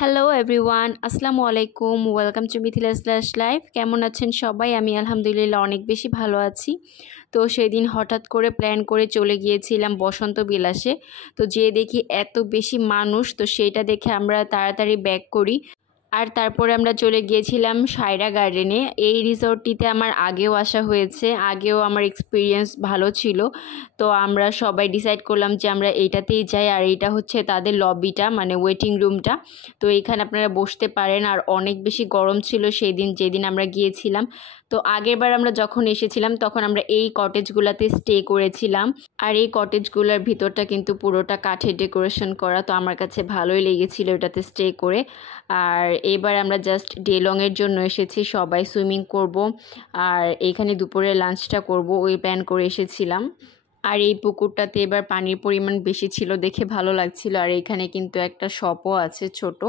Hello everyone, আসসালামু আলাইকুম। Welcome to Mithila slash life. কেমন আছেন সবাই? আমি আলহামদুলিল্লাহ অনেক বেশি ভালো আছি। তো সেদিন হঠাৎ করে প্ল্যান করে চলে গিয়েছিলাম বসন্ত বিলাসে। তো যেয়ে দেখি এত বেশি মানুষ, তো সেইটা দেখে আমরা তাড়াতাড়ি ব্যাক করি। আর তারপরে আমরা চলে গিয়েছিলাম সায়রা গার্ডেনে। এই রিসর্টটিতে আমার আগেও আসা হয়েছে, আগেও আমার এক্সপিরিয়েন্স ভালো ছিল। তো আমরা সবাই ডিসাইড করলাম যে আমরা এইটাতেই যাই। আর এইটা হচ্ছে তাদের লবিটা, মানে ওয়েটিং রুমটা। তো এইখানে আপনারা বসতে পারেন। আর অনেক বেশি গরম ছিল সেই দিন, যেদিন আমরা গিয়েছিলাম। তো আগেরবার আমরা যখন এসেছিলাম তখন আমরা এই কটেজগুলোতে স্টে করেছিলাম। আর এই কটেজগুলোর ভিতরটা কিন্তু পুরোটা কাঠের ডেকোরেশন করা, তো আমার কাছে ভালোই লেগেছিল এটাতে স্টে করে। আর এবার আমরা জাস্ট ডে লংয়ের জন্য এসেছি, সবাই সুইমিং করব আর এইখানে দুপুরে লাঞ্চটা করব, ওই প্ল্যান করে এসেছিলাম। আর এই পুকুরটাতে এবার পানির পরিমাণ বেশি ছিল দেখে ভালো লাগছিল। আর এখানে কিন্তু একটা শপও আছে ছোট।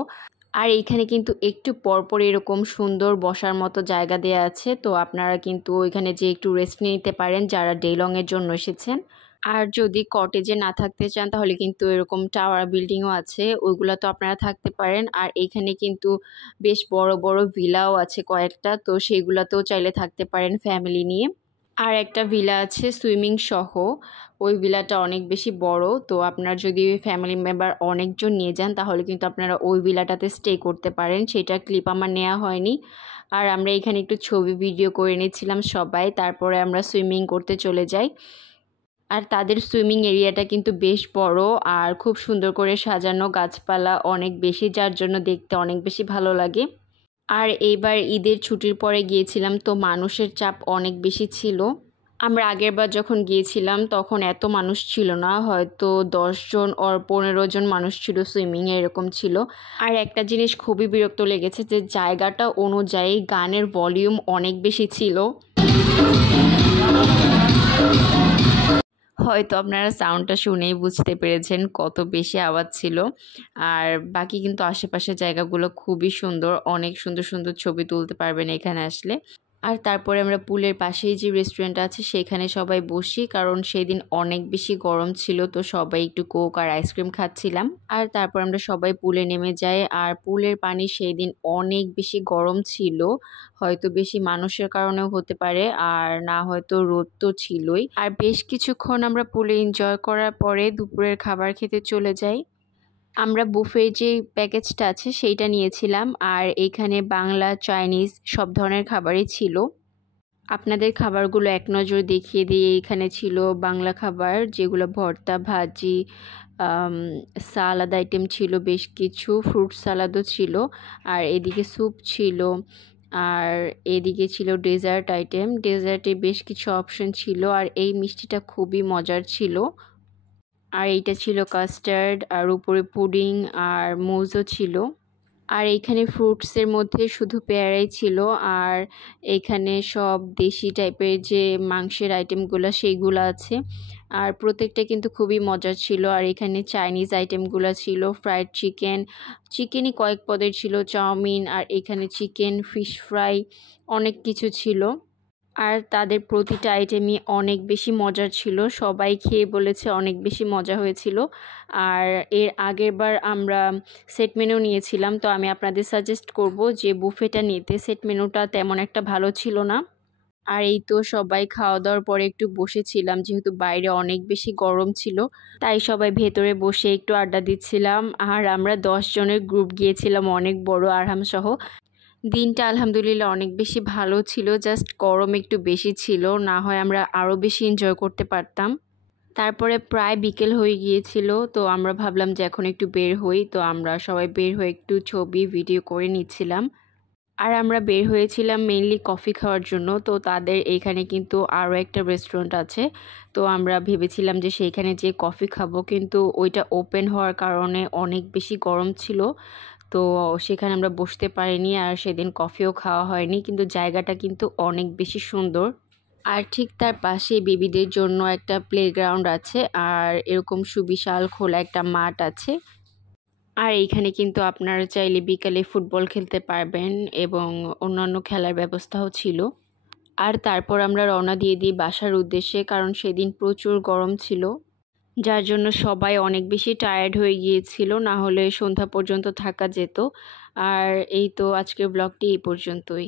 আর এইখানে কিন্তু একটু পরপর এরকম সুন্দর বসার মতো জায়গা দেওয়া আছে, তো আপনারা কিন্তু ওইখানে যে একটু রেস্ট নিতে পারেন যারা ডে লংয়ের জন্য এসেছেন। আর যদি কটেজে না থাকতে চান তাহলে কিন্তু এরকম টাওয়ার বিল্ডিংও আছে, ওইগুলো তো আপনারা থাকতে পারেন। আর এইখানে কিন্তু বেশ বড় বড় ভিলাও আছে কয়েকটা, তো সেইগুলোতেও চাইলে থাকতে পারেন ফ্যামিলি নিয়ে। আর একটা ভিলা আছে সুইমিং সহ, ওই ভিলাটা অনেক বেশি বড়। তো আপনারা যদি ফ্যামিলি মেম্বার অনেকজন নিয়ে যান তাহলে কিন্তু আপনারা ওই ভিলাটাতে স্টে করতে পারেন, সেটা ক্লিপ আমার নেওয়া হয়নি। আর আমরা এখানে একটু ছবি ভিডিও করে নিয়েছিলাম সবাই, তারপরে আমরা সুইমিং করতে চলে যাই। আর তাদের সুইমিং এরিয়াটা কিন্তু বেশ বড় আর খুব সুন্দর করে সাজানো, গাছপালা অনেক বেশি, যার জন্য দেখতে অনেক বেশি ভালো লাগে। আর এইবার ঈদের ছুটির পরে গিয়েছিলাম, তো মানুষের চাপ অনেক বেশি ছিল। আমরা আগেরবার যখন গিয়েছিলাম তখন এত মানুষ ছিল না, হয়তো 10 জন আর 15 জন মানুষ ছিল সুইমিংয়ে, এরকম ছিল। আর একটা জিনিস খুবই বিরক্ত লেগেছে যে জায়গাটা অনুযায়ী গানের ভলিউম অনেক বেশি ছিল। হয়তো আপনারা সাউন্ডটা শুনেই বুঝতে পেরেছেন কত বেশি আওয়াজ ছিল। আর বাকি কিন্তু আশেপাশের জায়গাগুলো খুবই সুন্দর, অনেক সুন্দর সুন্দর ছবি তুলতে পারবেন এখানে আসলে। আর তারপরে আমরা পুলের পাশেই যে রেস্টুরেন্ট আছে সেখানে সবাই বসি, কারণ সেদিন অনেক বেশি গরম ছিল, তো সবাই একটু কোক আর আইসক্রিম খাচ্ছিলাম। আর তারপর আমরা সবাই পুলে নেমে যাই। আর পুলের পানি সেই দিন অনেক বেশি গরম ছিল, হয়তো বেশি মানুষের কারণেও হতে পারে, আর না হয়তো রোদ তো ছিলই। আর বেশ কিছুক্ষণ আমরা পুলে এনজয় করার পরে দুপুরের খাবার খেতে চলে যাই। আমরা বুফের যে প্যাকেজটা আছে সেইটা নিয়েছিলাম। আর এইখানে বাংলা, চাইনিজ সব ধরনের খাবারই ছিল। আপনাদের খাবারগুলো এক নজর দেখিয়ে দিয়ে, এইখানে ছিল বাংলা খাবার যেগুলো ভর্তা, ভাজি, সালাদ আইটেম ছিল বেশ কিছু, ফ্রুট সালাদও ছিল। আর এদিকে স্যুপ ছিল। আর এদিকে ছিল ডেজার্ট আইটেম, ডেজার্টে বেশ কিছু অপশন ছিল। আর এই মিষ্টিটা খুবই মজার ছিল। আর এইটা ছিল কাস্টার্ড, আর উপরে পুডিং আর মুজও ছিল। আর এইখানে ফ্রুটসের মধ্যে শুধু পেয়ারাই ছিল। আর এইখানে সব দেশি টাইপের যে মাংসের আইটেমগুলো সেইগুলো আছে। আর প্রত্যেকটা কিন্তু খুবই মজার ছিল। আর এখানে চাইনিজ আইটেমগুলো ছিল, ফ্রাইড চিকেন, চিকেনই কয়েক পদের ছিল, চাউমিন, আর এখানে চিকেন, ফিশ ফ্রাই, অনেক কিছু ছিল। আর তাদের প্রতিটা আইটেমই অনেক বেশি মজার ছিল, সবাই খেয়ে বলেছে অনেক বেশি মজা হয়েছিল। আর এর আগের বার আমরা সেট মেনু নিয়েছিলাম, তো আমি আপনাদের সাজেস্ট করব যে বুফেটা নিতে, সেট মেনুটা তেমন একটা ভালো ছিল না। আর এই তো সবাই খাওয়া দাওয়ার পরে একটু বসেছিলাম, যেহেতু বাইরে অনেক বেশি গরম ছিল, তাই সবাই ভেতরে বসে একটু আড্ডা দিচ্ছিলাম। আর আমরা 10 জনের গ্রুপ গিয়েছিলাম, অনেক বড়, আরহাম সহ। দিনটা আলহামদুলিল্লাহ অনেক বেশি ভালো ছিল, জাস্ট গরম একটু বেশি ছিল, না হয় আমরা আরও বেশি এনজয় করতে পারতাম। তারপরে প্রায় বিকেল হয়ে গিয়েছিল, তো আমরা ভাবলাম যে এখন একটু বের হই, তো আমরা সবাই বের হয়ে একটু ছবি ভিডিও করে নিচ্ছিলাম। আর আমরা বের হয়েছিলাম মেইনলি কফি খাওয়ার জন্য, তো তাদের এইখানে কিন্তু আরও একটা রেস্টুরেন্ট আছে, তো আমরা ভেবেছিলাম যে সেইখানে যে কফি খাবো, কিন্তু ওইটা ওপেন হওয়ার কারণে অনেক বেশি গরম ছিল, তো সেখানে আমরা বসতে পারিনি। আর সেদিন কফিও খাওয়া হয়নি, কিন্তু জায়গাটা কিন্তু অনেক বেশি সুন্দর। আর ঠিক তার পাশে বেবিদের জন্য একটা প্লেগ্রাউন্ড আছে, আর এরকম সুবিশাল খোলা একটা মাঠ আছে। আর এইখানে কিন্তু আপনারা চাইলে বিকালে ফুটবল খেলতে পারবেন এবং অন্যান্য খেলার ব্যবস্থাও ছিল। আর তারপর আমরা রওনা দিয়ে দিই বাসার উদ্দেশ্যে, কারণ সেদিন প্রচুর গরম ছিল। যার জন্য সবাই অনেক বেশি টায়ার্ড হয়ে গিয়েছিল, না হলে সন্ধ্যা পর্যন্ত থাকা যেত। আর এই তো আজকের ব্লগটি এই পর্যন্তই।